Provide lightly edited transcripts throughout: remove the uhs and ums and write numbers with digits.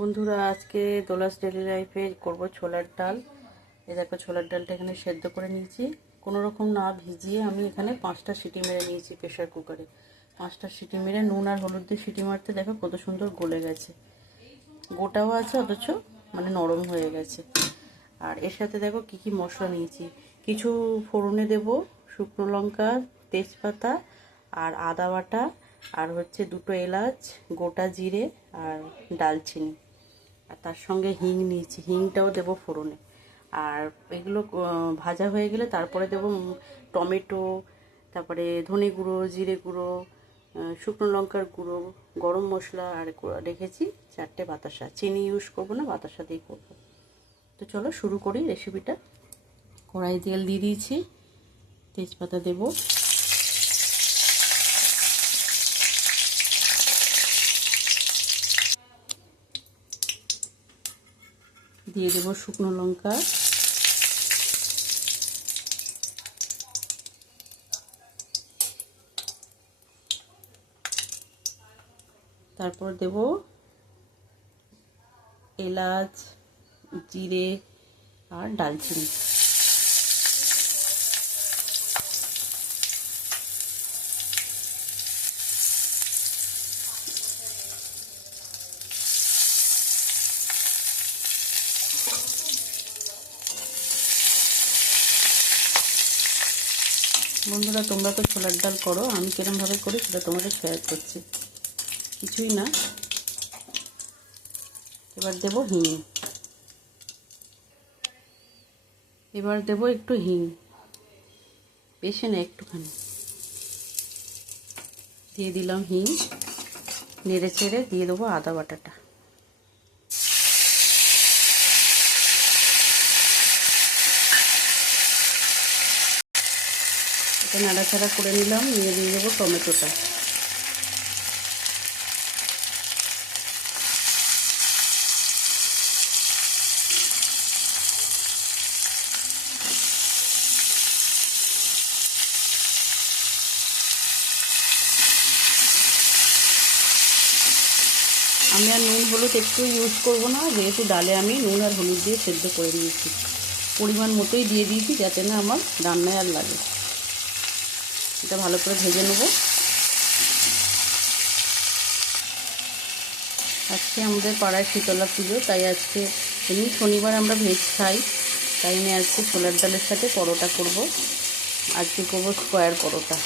বন্ধুরা, আজকে দোলাস ডেলি লাইফে করব ছোলার ডাল। এই দেখো, ছোলার ডালটা এখানে সেদ্ধ করে নিয়েছি। কোনো রকম না ভিজিয়ে আমি এখানে 5টা সিটি মেরে নিয়েছি প্রেশার কুকারে। 5টা সিটি মেরে নুন আর হলুদ দিয়ে সিটি মারতে দেখো কত সুন্দর গলে গেছে। গোটাও আছে, অথচ মানে নরম হয়ে গেছে। আর এর সাথে দেখো কি কি মশলা নিয়েছি। কিছু ফোড়নে দেব, শুকনো লঙ্কা, তেজপাতা আর আদা বাটা, আর হচ্ছে 2টো এলাচ, গোটা জিরে আর ডালচিনি। আর তার সঙ্গে হিং নিয়েছি, হিংটাও দেব ফোড়নে। আর এগুলো ভাজা হয়ে গেলে তারপরে দেব টমেটো, তারপরে ধনে গুঁড়ো, জিরে গুঁড়ো, শুকনো লঙ্কার গুঁড়ো, গরম মশলা, আর রেখেছি 4টে বাতাসা। চিনি ইউজ করবো না, বাতাসা দিয়েই করবো। তো চলো শুরু করি রেসিপিটা। কড়াই তেল দিয়ে দিয়েছি, তেজপাতা দেব, দিয়ে দেব শুকনো লঙ্কা, তারপর দেব এলাচ, জিরে আর ডালচিনি। বন্ধুরা, তোমরা তো ছোলার ডাল করো, আমি কিরমভাবে করি সেটা তোমাদের শেয়ার করছি। কিছুই না, এবার দেব হিং। এবার দেব একটু হিং, বেশি না, একটুখানি দিয়ে দিলাম হিং। নেড়ে চেড়ে দিয়ে দেবো আদা বাটাটা। এটা নাড়াচাড়া করে নিলাম, নিয়ে দিয়ে দেবো টমেটোটা। আমি আর নুন হলুদ একটু ইউজ করব না, যেহেতু ডালে আমি নুন আর হলুদ দিয়ে সেদ্ধ করে নিয়েছি। পরিমাণ মতোই দিয়ে দিয়েছি, যাতে না আমার রান্নায় আর লাগে। এটা ভালো করে ভেজে নেব। আজকে আমাদের পাড়ায় শীতলা পুজো, তাই আজকে এমনি শনিবার আমরা ভেজ খাই, তাই আমি আজকে ছোলার ডালের সাথে পরোটা করব। আজকে করব স্কোয়ার পরোটা।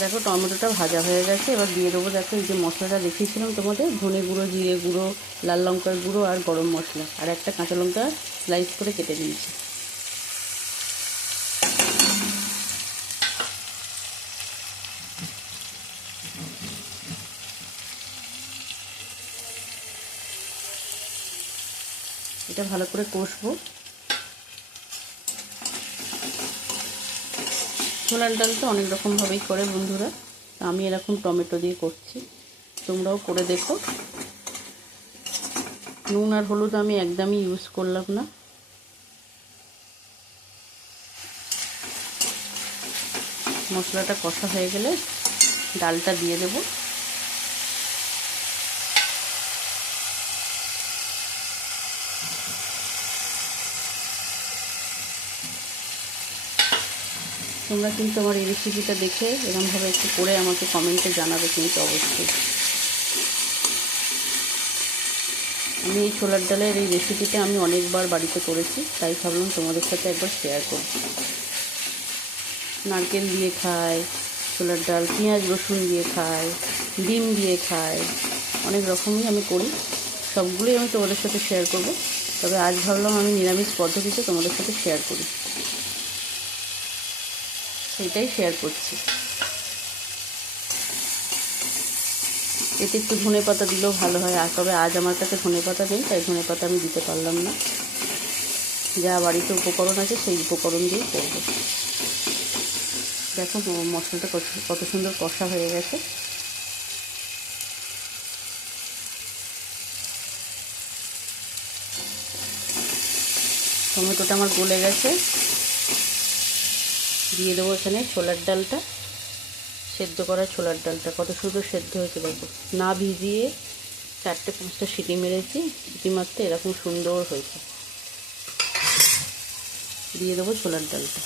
দেখো টমেটোটা ভাজা হয়ে গেছে, এবার দিয়ে দেবো দেখো এই যে মশলাটা দেখিয়েছিলাম তোমাদের, ধনে গুঁড়ো, জিরে গুঁড়ো, লাল লঙ্কার গুঁড়ো আর গরম মশলা, আর একটা কাঁচা লঙ্কা স্লাইস করে কেটে দিয়েছি। এটা ভালো করে কষবো। ছোলার ডাল তো অনেক রকমভাবেই করে বন্ধুরা, আমি এরকম টমেটো দিয়ে করছি, তোমরাও করে দেখো। নুন আর হলুদ আমি একদমই ইউজ করলাম না। মশলাটা কষা হয়ে গেলে ডালটা দিয়ে দেব। তোমরা কিন্তু আমার এই রেসিপিটা দেখে এরকমভাবে একটু করে আমাকে কমেন্টে জানাবে কিন্তু অবশ্যই। আমি এই ছোলার ডালের এই রেসিপিটা আমি অনেকবার বাড়িতে করেছি, তাই ভাবলাম তোমাদের সাথে একবার শেয়ার করব। নারকেল দিয়ে খায় ছোলার ডাল, পেঁয়াজ রসুন দিয়ে খায়, ডিম দিয়ে খায়, অনেক রকমই আমি করি। সবগুলোই আমি তোমাদের সাথে শেয়ার করব, তবে আজ ভাবলাম আমি নিরামিষ পদ্ধতিতে তোমাদের সাথে শেয়ার করি, সেইটাই শেয়ার করছি। এতে একটু ধনে পাতা দিলেও ভালো হয়, আর তবে আজ আমার কাছে ধনে পাতা নেই, তাই ধনে পাতা আমি দিতে পারলাম না। যা বাড়িতে উপকরণ আছে সেই উপকরণ দিয়েই করব। দেখো মশলাটা কত সুন্দর কষা হয়ে গেছে। টমেটোটা আমার গলে গেছে, দিয়ে দেবো এখানে ছোলার ডালটা। সেদ্ধ করা ছোলার ডালটা কত সুন্দর সেদ্ধ হয়েছে দেখো, না ভিজিয়ে 4-5টা সিটি মেরেছি, সিটি মারতে এরকম সুন্দর হয়েছে। দিয়ে দেবো ছোলার ডালটা।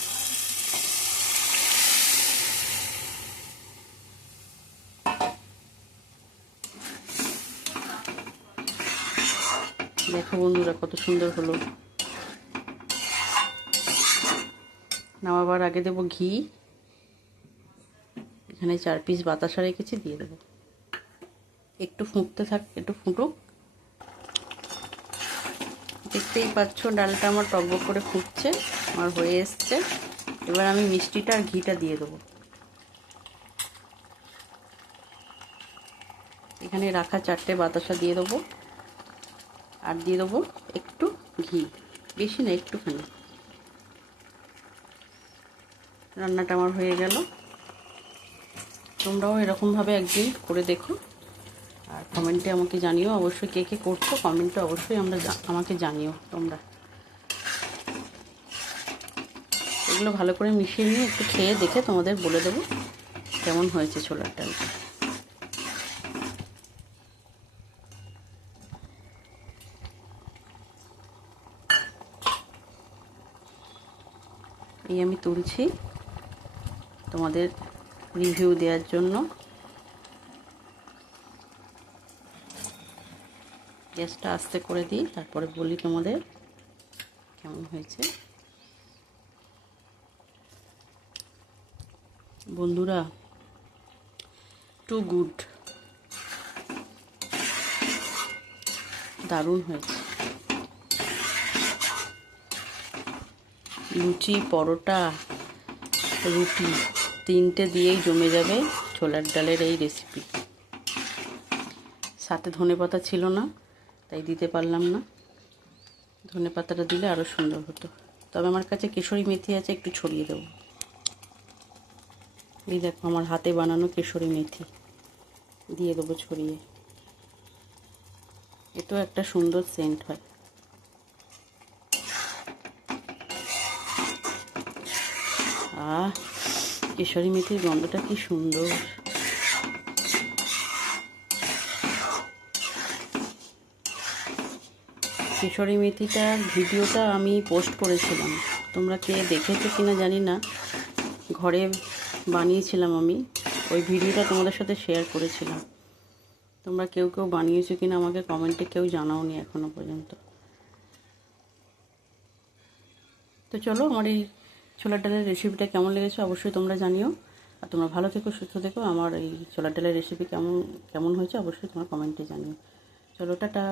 দেখো বন্ধুরা কত সুন্দর হলো। নামাবার আগে দেবো ঘি, এখানে 4 পিস বাতাসা রেখেছি, দিয়ে দেবো। একটু ফুটতে থাক, একটু ফুটুক। দেখতেই পাচ্ছ ডালটা আমার টকবক করে ফুটছে, আমার হয়ে এসছে। এবার আমি মিষ্টিটা আর ঘিটা দিয়ে দেবো। এখানে রাখা 4টে বাতাসা দিয়ে দেবো, আর দিয়ে দেবো একটু ঘি, বেশি না, একটুখানি। রান্নাটা আমার হয়ে গেল। তোমরাও এরকমভাবে একদিন করে দেখো, আর কমেন্টে আমাকে জানিও অবশ্যই কে কে করছো, কমেন্টে অবশ্যই আমাকে জানিও তোমরা। এগুলো ভালো করে মিশিয়ে নিয়ে একটু খেয়ে দেখে তোমাদের বলে দেবো কেমন হয়েছে ছোলার ডালটা। এই আমি তুলছি তোমাদের রিভিউ দেওয়ার জন্য। গ্যাসটা আস্তে করে দিই, তারপরে বলি তোমাদের কেমন হয়েছে। বন্ধুরা, টু গুড, দারুণ হয়েছে। লুচি, পরোটা, রুটি 3টে দিয়েই জমে যাবে ছোলার ডালের এই রেসিপি। সাথে ধনেপাতা ছিল না, তাই দিতে পারলাম না। ধনেপাতাটা দিলে আরও সুন্দর হতো। তবে আমার কাছে কেশরি মেথি আছে, একটু ছড়িয়ে দেবো। এই দেখো আমার হাতে বানানো কেশরি মেথি দিয়ে দেবো ছড়িয়ে। এটাও একটা সুন্দর সেন্ট হয়। কেশরি মেথির গন্ধটা কি সুন্দর। কেশরি মেথিটার ভিডিওটা আমি পোস্ট করেছিলাম, তোমরা কে দেখেছো কিনা জানি না। ঘরে বানিয়েছিলাম আমি, ওই ভিডিওটা তোমাদের সাথে শেয়ার করেছিলাম। তোমরা কেউ কেউ বানিয়েছো কিনা আমাকে কমেন্টে কেউ জানাওনি এখনো পর্যন্ত। তো চলো, আমার এই ছোলার ডালের রেসিপিটা কেমন লেগেছে অবশ্যই তোমরা জানিও। আর তোমরা ভালো থেকো, সুস্থ থেকো। আমার এই ছোলার ডালের রেসিপি কেমন হয়েছে অবশ্যই তোমরা কমেন্টে জানিও। চলো, টাটা।